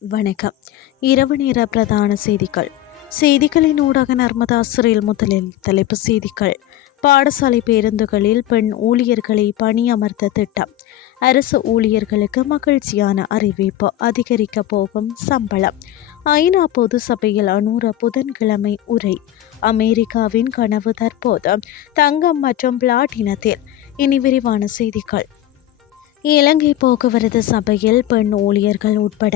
வணக்கம். இரவு நேர பிரதான செய்திகள். செய்திகளின் ஊடாக நர்மதா சிறையில் முதலில் தலைப்பு செய்திகள். பாடசாலை பேருந்துகளில் பெண் ஊழியர்களை பணியமர்த்த திட்டம். அரசு ஊழியர்களுக்கு மகிழ்ச்சியான அறிவிப்பு அதிகரிக்க போகும் சம்பளம். ஐநா பொது சபையில் அனூர புதன்கிழமை உரை. அமெரிக்காவின் கனவு தற்போது தங்கம் மற்றும் பிளாட்டினத்தில். இனி விரிவான செய்திகள். இலங்கை போக்குவரத்து சபையில் பெண் ஊழியர்கள் உட்பட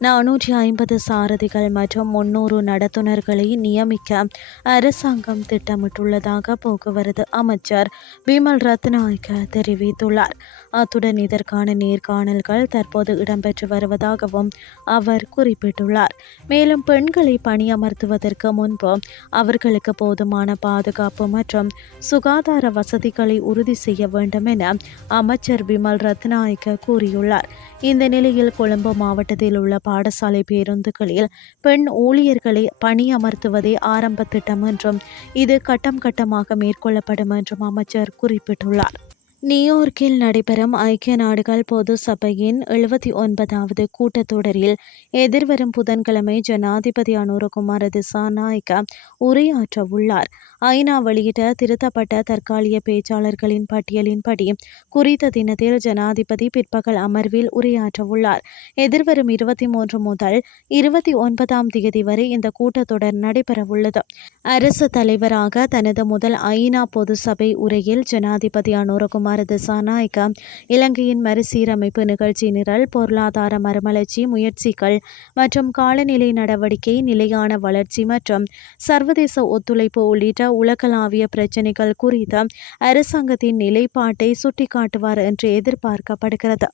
நானூற்றி ஐம்பது சாரதிகள் மற்றும் முன்னூறு நடத்துனர்களை நியமிக்க அரசாங்கம் திட்டமிட்டுள்ளதாக போக்குவரத்து அமைச்சர் விமல் ரத்நாயக்க தெரிவித்துள்ளார். அத்துடன் இதற்கான நேர்காணல்கள் தற்போது இடம்பெற்று வருவதாகவும் அவர் குறிப்பிட்டுள்ளார். மேலும் பெண்களை பணியமர்த்துவதற்கு முன்பு அவர்களுக்கு போதுமான பாதுகாப்பு மற்றும் சுகாதார வசதிகளை உறுதி செய்ய வேண்டும் என அமைச்சர் விமல் ரத்ன ரத்நாயக்க கூறியுள்ளார். இந்த நிலையில் கொழும்பு மாவட்டத்தில் உள்ள பாடசாலை பேருந்துகளில் பெண் ஊழியர்களை பணியமர்த்துவதே ஆரம்ப திட்டம் என்றும் இது கட்டம் கட்டமாக மேற்கொள்ளப்படும் என்றும் அமைச்சர் குறிப்பிட்டுள்ளார். நியூயார்க்கில் நடைபெறும் ஐக்கிய நாடுகள் பொது சபையின் எழுபத்தி ஒன்பதாவது கூட்டத்தொடரில் எதிர்வரும் புதன்கிழமை ஜனாதிபதி அனுரகுமார திசாநாயக்க உரையாற்ற உள்ளார் ஐநா வெளியிட்ட திருத்தப்பட்ட தற்காலிக பேச்சாளர்களின் பட்டியலின்படி குறித்த தினத்தில் ஜனாதிபதி பிற்பகல் அமர்வில் உரையாற்ற உள்ளார் எதிர்வரும் இருபத்தி மூன்று முதல் இருபத்தி ஒன்பதாம் தேதி வரை இந்த கூட்டத்தொடர் நடைபெறவுள்ளது. அரசு தலைவராக தனது முதல் ஐநா பொது சபை உரையில் ஜனாதிபதி அனுரகுமார் குமார திசாநாயக்க இலங்கையின் மறுசீரமைப்பு நிகழ்ச்சி நிரல் பொருளாதார மறுமலர்ச்சி முயற்சிகள் மற்றும் காலநிலை நடவடிக்கை நிலையான வளர்ச்சி மற்றும் சர்வதேச ஒத்துழைப்பு உள்ளிட்ட உலகளாவிய பிரச்சினைகள் குறித்த அரசாங்கத்தின் நிலைப்பாட்டை சுட்டிக்காட்டுவார் என்று எதிர்பார்க்கப்படுகிறது.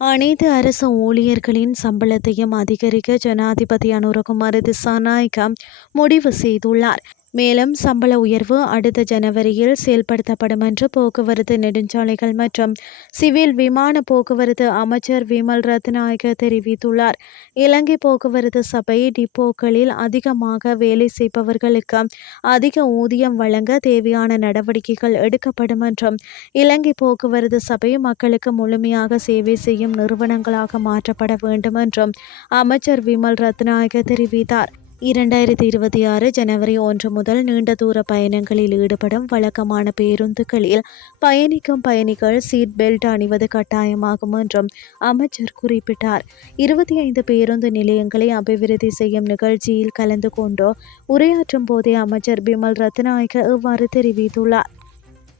அனைத்து அரசு ஊழியர்களின் சம்பளத்தையும் அதிகரிக்க ஜனாதிபதி அனுரகுமார திசாநாயக்க முடிவு செய்துள்ளார். மேலும் சம்பள உயர்வு அடுத்த ஜனவரியில் செயல்படுத்தப்படும் என்று போக்குவரத்து நெடுஞ்சாலைகள் மற்றும் சிவில் விமான போக்குவரத்து அமைச்சர் விமல் ரத்நாயக தெரிவித்துள்ளார். இலங்கை போக்குவரத்து சபை டிப்போக்களில் அதிகமாக வேலை செய்பவர்களுக்கு அதிக ஊதியம் வழங்க தேவையான நடவடிக்கைகள் எடுக்கப்படும் என்றும் இலங்கை போக்குவரத்து சபை மக்களுக்கு முழுமையாக சேவை செய்யும் நிறுவனங்களாக மாற்றப்பட வேண்டும் என்றும் அமைச்சர் விமல் ரத்நாயக தெரிவித்தார். இரண்டாயிரத்தி இருபத்தி ஆறு ஜனவரி ஒன்று முதல் நீண்ட தூர பயணங்களில் ஈடுபடும் வழக்கமான பேருந்துகளில் பயணிக்கும் பயணிகள் சீட் பெல்ட் அணிவது கட்டாயமாகும் என்றும் அமைச்சர் குறிப்பிட்டார். இருபத்தி ஐந்து பேருந்து நிலையங்களை அபிவிருத்தி செய்யும் நிகழ்ச்சியில் கலந்து கொண்டு உரையாற்றும் போதே அமைச்சர் பிமல் ரத்நாயக்க இவ்வாறு தெரிவித்துள்ளார்.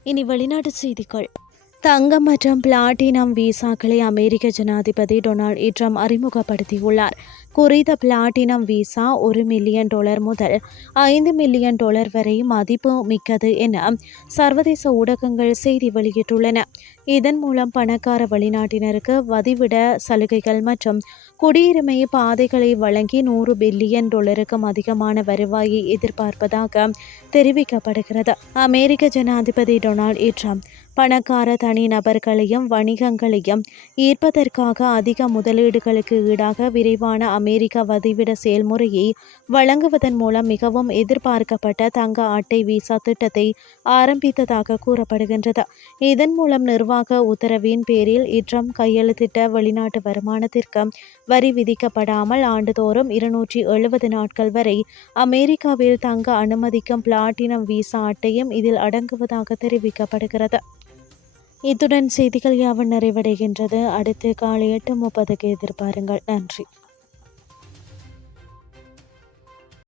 இனி வெளிநாட்டு செய்திகள். தங்கம் மற்றும் பிளாட்டினம் விசாக்களை அமெரிக்க ஜனாதிபதி டொனால்ட் ட்ரம்ப் அறிமுகப்படுத்தியுள்ளார். குறித்த பிளாட்டினம் விசா ஒரு மில்லியன் டாலர் முதல் ஐந்து மில்லியன் டாலர் வரை மதிப்பு மிக்கது என சர்வதேச ஊடகங்கள் செய்தி வெளியிட்டுள்ளன. இதன் மூலம் பணக்கார வெளிநாட்டினருக்கு வதிவிட சலுகைகள் மற்றும் குடியுரிமை பாதைகளை வழங்கி நூறு பில்லியன் டாலருக்கும் அதிகமான வருவாயை எதிர்பார்ப்பதாக தெரிவிக்கப்படுகிறது. அமெரிக்க ஜனாதிபதி டொனால்ட் ட்ரம்ப் பணக்கார தனிநபர்களையும் வணிகங்களையும் ஈர்ப்பதற்காக அதிக முதலீடுகளுக்கு ஈடாக விரைவான அமெரிக்க வதிவிட செயல்முறையை வழங்குவதன் மூலம் மிகவும் எதிர்பார்க்கப்பட்ட தங்க அட்டை விசா திட்டத்தை ஆரம்பித்ததாக கூறப்படுகின்றது. இதன் மூலம் நிர்வாக உத்தரவின் பேரில் இற்றம் கையெழுத்திட்ட வெளிநாட்டு வருமானத்திற்கு வரி விதிக்கப்படாமல் ஆண்டுதோறும் இருநூற்றி எழுபது நாட்கள் வரை அமெரிக்காவில் தங்க அனுமதிக்கும் பிளாட்டினம் விசா அட்டையும் இதில் அடங்குவதாக தெரிவிக்கப்படுகிறது. இத்துடன் செய்திகள் யாவும் நிறைவடைகின்றது. அடுத்து காலை எட்டு முப்பதுக்கு எதிர்பாருங்கள். நன்றி.